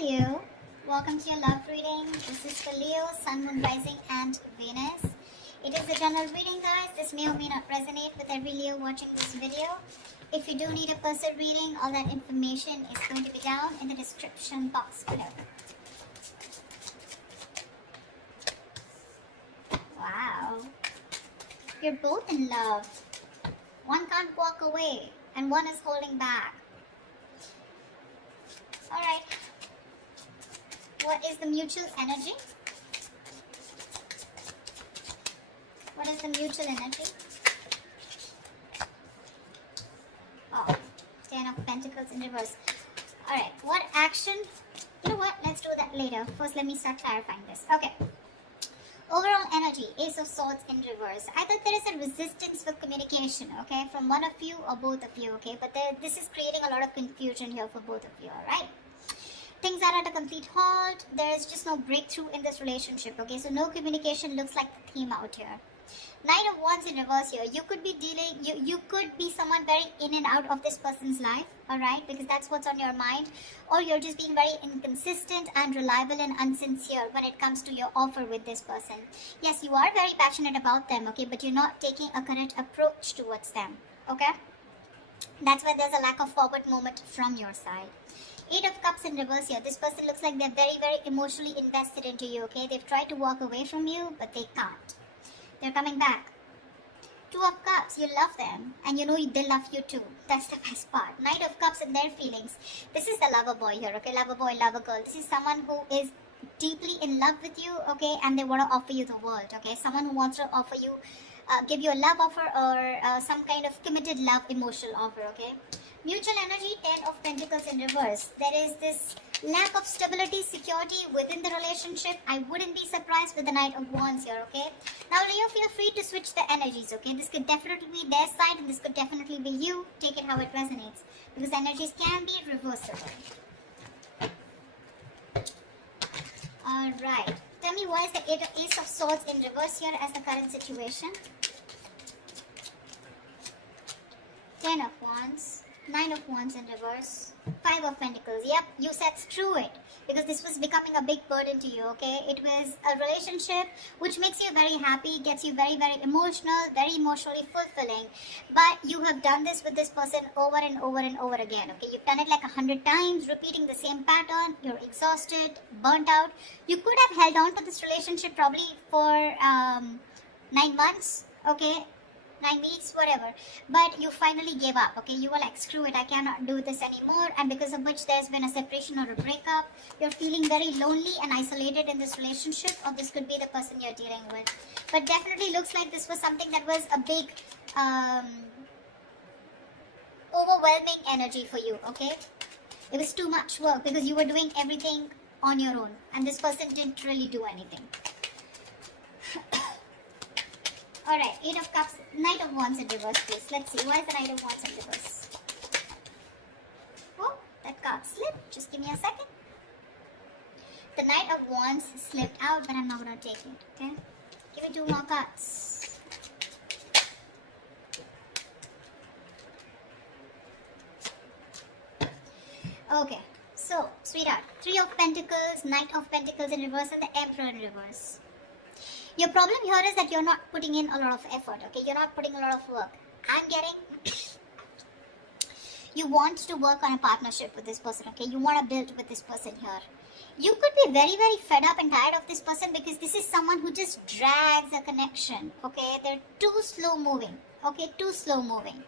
Leo. Welcome to your love reading. This is for Leo, Sun, Moon, Rising, and Venus. It is a general reading, guys. This may or may not resonate with every Leo watching this video. If you do need a personal reading, all that information is going to be down in the description box below. Wow. You're both in love. One can't walk away, and one is holding back. Alright. What is the mutual energy? What is the mutual energy? Oh, 10 of Pentacles in reverse. Alright, what action? You know what? Let's do that later. First, let me start clarifying this. Okay. Overall energy, Ace of Swords in reverse. Either there is a resistance for communication, okay, from one of you or both of you, okay, but this is creating a lot of confusion here for both of you, alright? Things are at a complete halt. There is just no breakthrough in this relationship, okay, so no communication looks like the theme out here. Knight of Wands in reverse here. You could be dealing, you could be someone very in and out of this person's life, alright, because that's what's on your mind, or you're just being very inconsistent, unreliable, and unsincere when it comes to your offer with this person. Yes, you are very passionate about them, okay, but you're not taking a correct approach towards them, okay? That's why there's a lack of forward movement from your side. 8 of Cups in reverse here. This person looks like they're very, very emotionally invested into you, okay? They've tried to walk away from you, but they can't. They're coming back. 2 of Cups, you love them, and you know they love you too. That's the best part. Knight of Cups and their feelings. This is the lover boy here, okay? Lover boy, lover girl. This is someone who is deeply in love with you, okay? And they want to offer you the world, okay? Someone who wants to offer you, give you a love offer or some kind of committed love emotional offer, okay? Mutual energy, 10 of Pentacles in reverse. There is this lack of stability, security within the relationship. I wouldn't be surprised with the Knight of Wands here, okay? Now, Leo, feel free to switch the energies, okay? This could definitely be their side and this could definitely be you. Take it how it resonates. Because energies can be reversible. Alright. Tell me why is the Ace of Swords in reverse here as the current situation? 10 of Wands. 9 of Wands in reverse. 5 of Pentacles. Yep, you said screw it. Because this was becoming a big burden to you, okay? It was a relationship which makes you very happy, gets you very, very emotional, very emotionally fulfilling. But you have done this with this person over and over and over again, okay? You've done it like 100 times, repeating the same pattern. You're exhausted, burnt out. You could have held on to this relationship probably for 9 months, okay? 9 weeks, whatever, but you finally gave up, okay? You were like, screw it, I cannot do this anymore, and because of which there's been a separation or a breakup. You're feeling very lonely and isolated in this relationship, or this could be the person you're dealing with. But definitely looks like this was something that was a big overwhelming energy for you, okay? It was too much work because you were doing everything on your own, and this person didn't really do anything. Alright, 8 of Cups, Knight of Wands in reverse, please. Let's see, why is the Knight of Wands in reverse? Oh, that card slipped. Just give me a second. The Knight of Wands slipped out, but I'm not going to take it, okay? Give me 2 more cards. Okay, so, sweetheart, 3 of Pentacles, Knight of Pentacles in reverse, and the Emperor in reverse. Your problem here is that you're not putting in a lot of effort, okay? You're not putting a lot of work. I'm getting... you want to work on a partnership with this person, okay? You want to build with this person here. You could be very, very fed up and tired of this person because this is someone who just drags a connection, okay? They're too slow moving, okay? Too slow moving.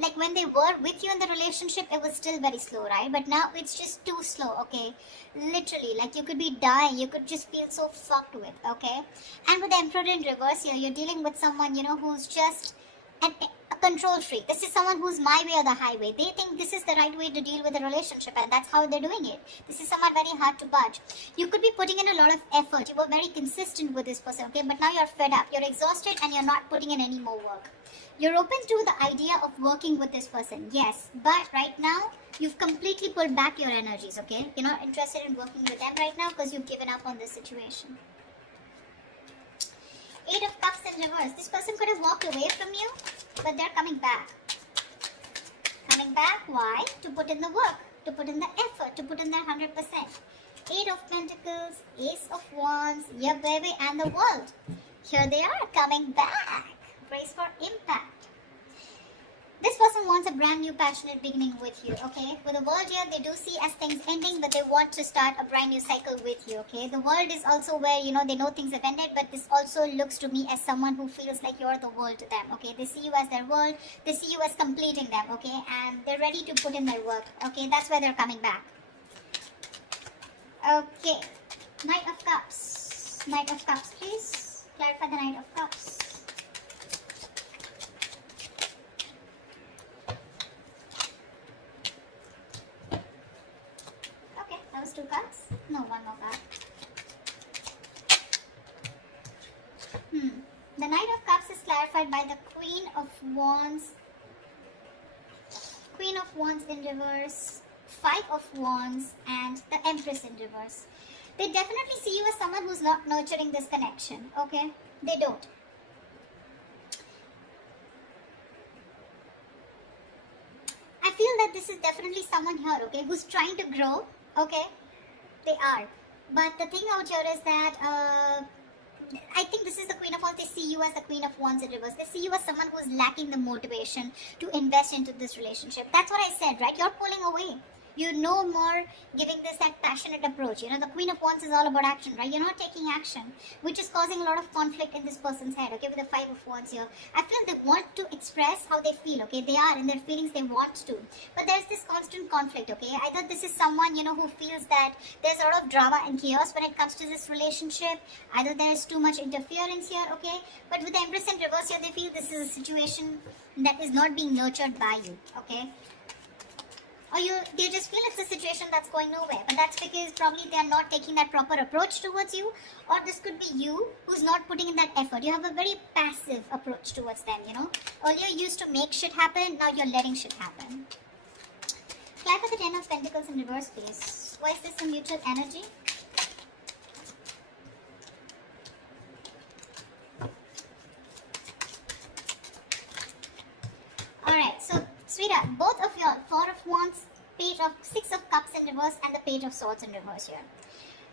Like when they were with you in the relationship, it was still very slow, right? But now it's just too slow, okay? Literally, like you could be dying. You could just feel so fucked with, okay? And with the Emperor in reverse here, you're dealing with someone, you know, who's just a control freak. This is someone who's my way or the highway. They think this is the right way to deal with a relationship, and that's how they're doing it. This is someone very hard to budge. You could be putting in a lot of effort. You were very consistent with this person, okay? But now you're fed up. You're exhausted and you're not putting in any more work. You're open to the idea of working with this person, yes. But right now, you've completely pulled back your energies, okay? You're not interested in working with them right now because you've given up on this situation. 8 of Cups in reverse. This person could have walked away from you, but they're coming back. Coming back, why? To put in the work, to put in the effort, to put in their 100%. Eight of Pentacles, Ace of Wands, yeah baby, and the World. Here they are coming back. Brace for impact. This person wants a brand new passionate beginning with you, okay? With the World here, they do see as things ending, but they want to start a brand new cycle with you, okay? The World is also where, they know things have ended, but this also looks to me as someone who feels like you're the world to them, okay? They see you as their world, they see you as completing them, okay? And they're ready to put in their work, okay? That's where they're coming back. Okay, Knight of Cups. Knight of Cups, please. Clarify the Knight of Cups. Two cards? No, one more card. The Knight of Cups is clarified by the Queen of Wands. Queen of Wands in reverse, Five of Wands, and the Empress in reverse. They definitely see you as someone who's not nurturing this connection, okay? They don't. I feel that this is definitely someone here, okay, who's trying to grow, okay? They are. But the thing out here is that I think this is the Queen of Wands. They see you as the Queen of Wands in reverse. They see you as someone who's lacking the motivation to invest into this relationship. That's what I said, right? You're pulling away. You're no more giving this that passionate approach. The Queen of Wands is all about action, right? You're not taking action, which is causing a lot of conflict in this person's head, okay, with the Five of Wands here. I feel they want to express how they feel, okay? They are in their feelings, they want to. But there's this constant conflict, okay? Either this is someone, who feels that there's a lot of drama and chaos when it comes to this relationship. Either there's too much interference here, okay? But with the Empress in reverse here, they feel this is a situation that is not being nurtured by you, okay? Or they just feel it's a situation that's going nowhere. But that's because probably they are not taking that proper approach towards you. Or this could be you who's not putting in that effort. You have a very passive approach towards them, Earlier you used to make shit happen, now you're letting shit happen. Clarify the Ten of Pentacles in reverse, please. Why is this a mutual energy? Alright, so sweetheart, both of y'all, Four of Wands, Six of Cups in reverse, and the Page of Swords in reverse here.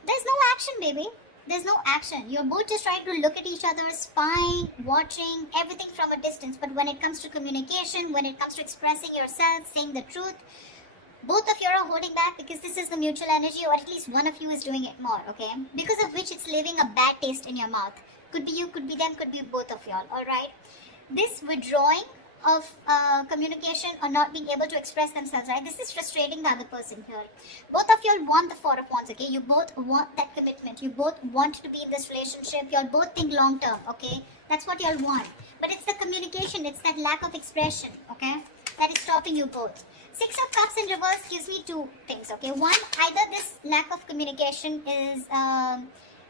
There's no action, baby. There's no action. You're both just trying to look at each other, spying, watching, everything from a distance. But when it comes to communication, when it comes to expressing yourself, saying the truth, both of you are holding back because this is the mutual energy, or at least one of you is doing it more, okay? Because of which it's leaving a bad taste in your mouth. Could be you, could be them, could be both of y'all, alright? This withdrawing of communication or not being able to express themselves, right? This is frustrating the other person here. Both of y'all want the Four of Wands, okay? You both want that commitment. You both want to be in this relationship. Y'all both think long term, okay? That's what y'all want. But it's the communication, it's that lack of expression, okay? That is stopping you both. Six of Cups in reverse gives me two things, okay? One, either this lack of communication is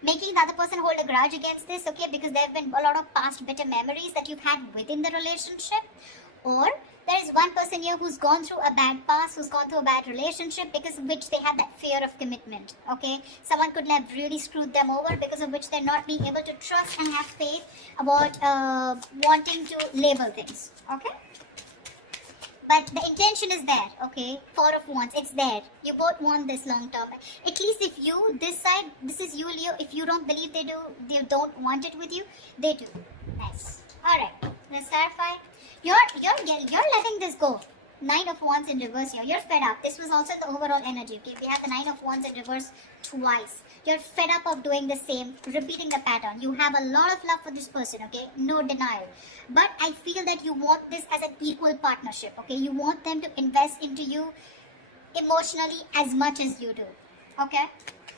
making the other person hold a grudge against this, okay, because there have been a lot of past bitter memories that you've had within the relationship, or there is one person here who's gone through a bad past, who's gone through a bad relationship, because of which they have that fear of commitment, okay? Someone could have really screwed them over, because of which they're not being able to trust and have faith about wanting to label things, okay? But the intention is there, okay? Four of Wands, it's there. You both want this long term. At least if you, this side, this is you, Leo. If you don't believe they don't want it with you, they do. Nice. Alright, let's clarify. You're letting this go. Nine of Wands in reverse here. You're fed up. This was also the overall energy, okay? We have the Nine of Wands in reverse twice. You're fed up of doing the same, repeating the pattern. You have a lot of love for this person, okay? No denial. But I feel that you want this as an equal partnership, okay? You want them to invest into you emotionally as much as you do, okay?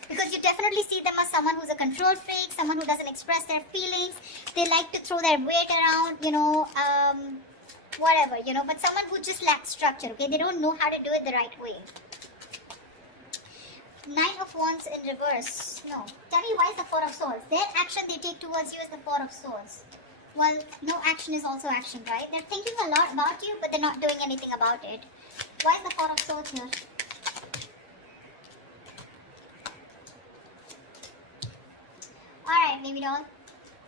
Because you definitely see them as someone who's a control freak, someone who doesn't express their feelings. They like to throw their weight around, whatever, but someone who just lacks structure, okay? They don't know how to do it the right way. Nine of Wands in reverse. No. Tell me, why is the Four of Swords? Their action they take towards you is the Four of Swords. Well, no action is also action, right? They're thinking a lot about you, but they're not doing anything about it. Why is the Four of Swords here? Alright, baby doll.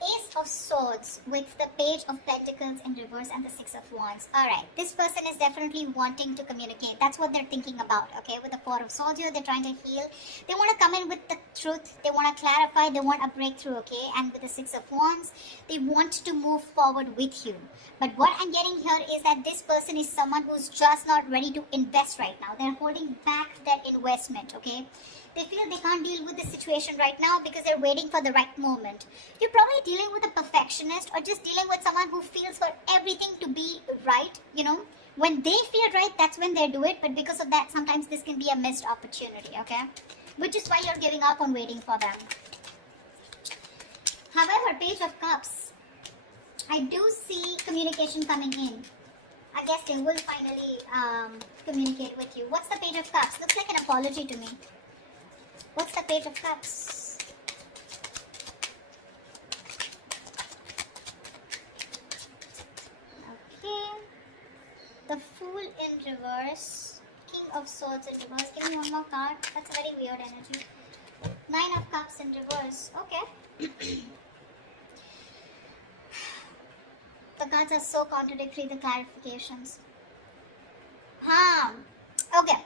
Ace of Swords with the Page of Pentacles in reverse and the Six of Wands. Alright, this person is definitely wanting to communicate. That's what they're thinking about, okay? With the Four of Swords here, they're trying to heal. They want to come in with the truth. They want to clarify. They want a breakthrough, okay? And with the Six of Wands, they want to move forward with you. But what I'm getting here is that this person is someone who's just not ready to invest right now. They're holding back their investment, okay? They feel they can't deal with the situation right now because they're waiting for the right moment. You're probably dealing with a perfectionist or just dealing with someone who feels for everything to be right, you know. When they feel right, that's when they do it. But because of that, sometimes this can be a missed opportunity, okay? Which is why you're giving up on waiting for them. However, Page of Cups, I do see communication coming in. I guess they will finally communicate with you. What's the Page of Cups? Looks like an apology to me. What's the Page of Cups? Okay. The Fool in reverse. King of Swords in reverse. Give me one more card. That's a very weird energy. Nine of Cups in reverse. Okay. The cards are so contradictory, the clarifications. Okay.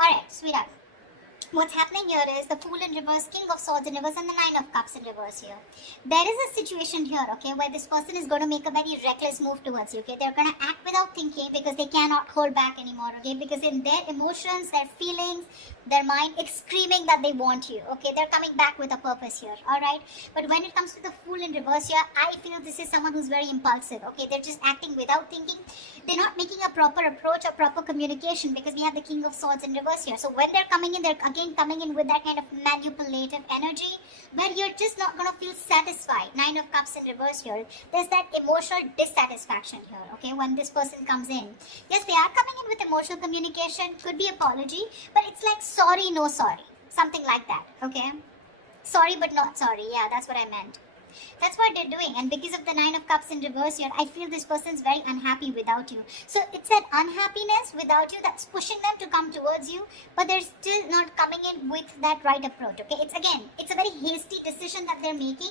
Alright, sweetheart. What's happening here is the Fool in reverse, King of Swords in reverse, and the Nine of Cups in reverse here. There is a situation here, okay, where this person is going to make a very reckless move towards you, okay. They're going to act without thinking because they cannot hold back anymore, okay. Because in their emotions, their feelings, their mind, it's screaming that they want you, okay. They're coming back with a purpose here, alright. But when it comes to the Fool in reverse here, I feel this is someone who's very impulsive, okay. They're just acting without thinking. They're not making a proper approach or proper communication because we have the King of Swords in reverse here. So when they're coming in, they're again coming in with that kind of manipulative energy where you're just not going to feel satisfied. Nine of Cups in reverse here. There's that emotional dissatisfaction here, okay, when this person comes in. Yes, they are coming in with emotional communication, could be apology, but it's like sorry, no sorry. Something like that, okay? Sorry but not sorry. Yeah, that's what I meant. That's what they're doing, and because of the Nine of Cups in reverse here, I feel this person's very unhappy without you. So it's that unhappiness without you that's pushing them to come towards you, but they're still not coming in with that right approach, okay? It's a very hasty decision that they're making,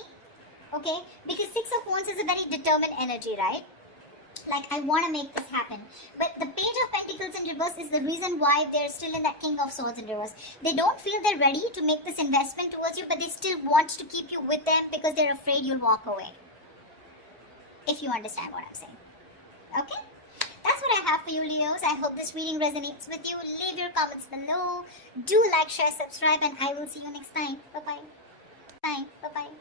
okay? Because Six of Wands is a very determined energy, right? Like, I want to make this happen. But the Page of Pentacles in reverse is the reason why they're still in that King of Swords in reverse. They don't feel they're ready to make this investment towards you, but they still want to keep you with them because they're afraid you'll walk away. If you understand what I'm saying. Okay? That's what I have for you, Leos. I hope this reading resonates with you. Leave your comments below. Do like, share, subscribe, and I will see you next time. Bye-bye. Bye. Bye-bye.